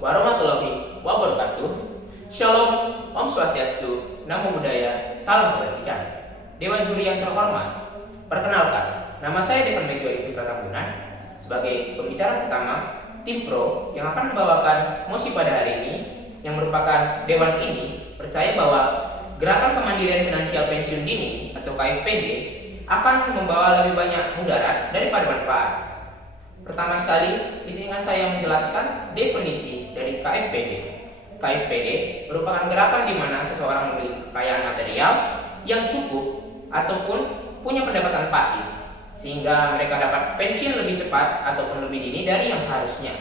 warahmatullahi wabarakatuh. Shalom, Om Swastiastu, Namo Buddhaya, Salam Kebajikan. Dewan Juri yang terhormat, perkenalkan, nama saya Devan Mejoy Putra Tambunan. Sebagai pembicara pertama, tim pro yang akan membawakan mosi pada hari ini, yang merupakan Dewan ini, percaya bahwa Gerakan Kemandirian Finansial Pensiun Dini atau KFPD akan membawa lebih banyak mudarat daripada manfaat. Pertama sekali, izinkan saya menjelaskan definisi dari KFPD. KFPD merupakan gerakan di mana seseorang memiliki kekayaan material yang cukup ataupun punya pendapatan pasif, sehingga mereka dapat pensiun lebih cepat ataupun lebih dini dari yang seharusnya.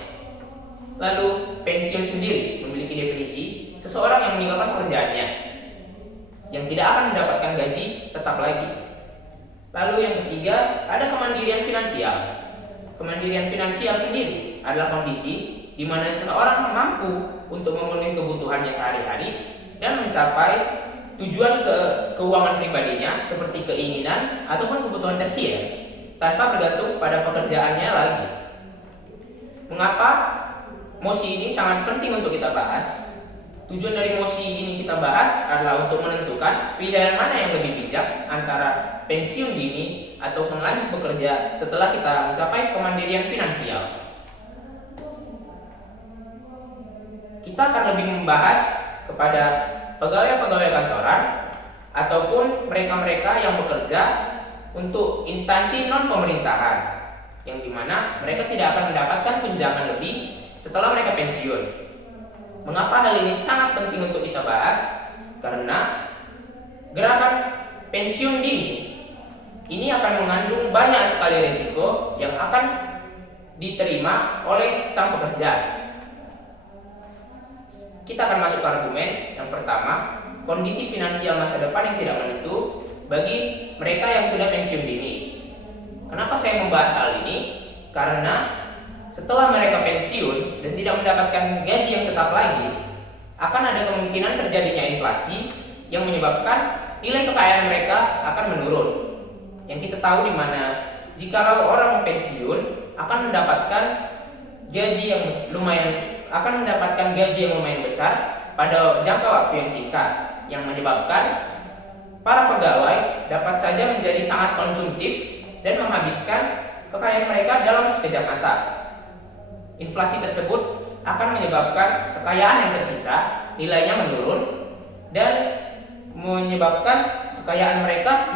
Lalu, pensiun sendiri memiliki definisi seseorang yang meninggalkan pekerjaannya, yang tidak akan mendapatkan gaji tetap lagi. Lalu yang ketiga, ada kemandirian finansial. Kemandirian finansial sendiri adalah kondisi di mana seseorang mampu untuk memenuhi kebutuhannya sehari-hari dan mencapai tujuan keuangan pribadinya seperti keinginan ataupun kebutuhan tersier tanpa bergantung pada pekerjaannya lagi. Mengapa mosi ini sangat penting untuk kita bahas? Tujuan dari mosi ini kita bahas adalah untuk menentukan pilihan mana yang lebih bijak antara pensiun dini atau lanjut bekerja setelah kita mencapai kemandirian finansial. Kita akan lebih membahas kepada pegawai-pegawai kantoran ataupun mereka-mereka yang bekerja untuk instansi non-pemerintahan, yang dimana mereka tidak akan mendapatkan tunjangan lebih setelah mereka pensiun. Mengapa hal ini sangat penting untuk kita bahas? Karena gerakan pensiun dini ini akan mengandung banyak sekali risiko yang akan diterima oleh sang pekerja. Kita akan masuk ke argumen yang pertama, kondisi finansial masa depan yang tidak menentu bagi mereka yang sudah pensiun dini. Kenapa saya membahas hal ini? Karena setelah mereka pensiun dan tidak mendapatkan gaji yang tetap lagi, akan ada kemungkinan terjadinya inflasi yang menyebabkan nilai kekayaan mereka akan menurun. Yang kita tahu di mana jikalau orang pensiun akan mendapatkan gaji yang lumayan besar pada jangka waktu yang singkat, yang menyebabkan para pegawai dapat saja menjadi sangat konsumtif dan menghabiskan kekayaan mereka dalam sekejap mata. Inflasi tersebut akan menyebabkan kekayaan yang tersisa nilainya menurun dan menyebabkan kekayaan mereka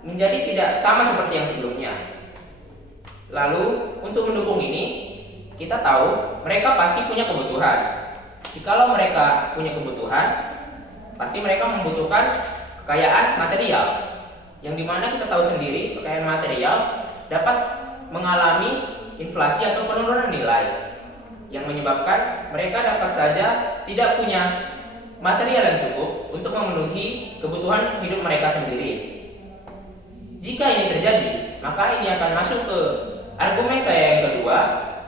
menjadi tidak sama seperti yang sebelumnya. Lalu untuk mendukung ini, kita tahu mereka pasti punya kebutuhan. Jikalau mereka punya kebutuhan, pasti mereka membutuhkan kekayaan material, yang dimana kita tahu sendiri kekayaan material dapat mengalami inflasi atau penurunan nilai, yang menyebabkan mereka dapat saja tidak punya material yang cukup untuk memenuhi kebutuhan hidup mereka sendiri. Jika ini terjadi, maka ini akan masuk ke argumen saya yang kedua,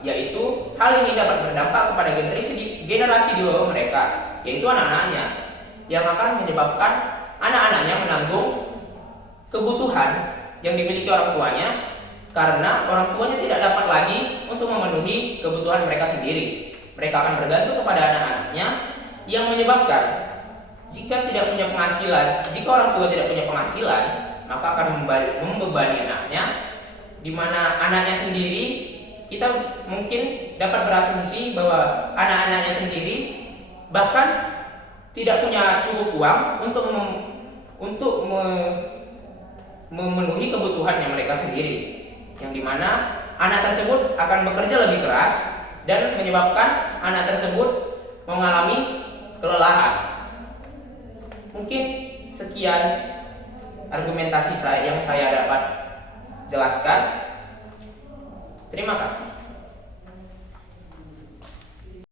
yaitu hal ini dapat berdampak kepada generasi di bawah mereka, yaitu anak-anaknya, yang akan menyebabkan anak-anaknya menanggung kebutuhan yang dimiliki orang tuanya, karena orang tuanya tidak dapat lagi untuk memenuhi kebutuhan mereka sendiri. Mereka akan bergantung kepada anak-anaknya, yang menyebabkan jika orang tua tidak punya penghasilan, maka akan membebani anaknya, di mana anaknya sendiri, kita mungkin dapat berasumsi bahwa anak-anaknya sendiri bahkan tidak punya cukup uang untuk memenuhi kebutuhannya mereka sendiri, yang dimana anak tersebut akan bekerja lebih keras dan menyebabkan anak tersebut mengalami kelelahan. Mungkin sekian argumentasi yang saya dapat jelaskan. Terima kasih.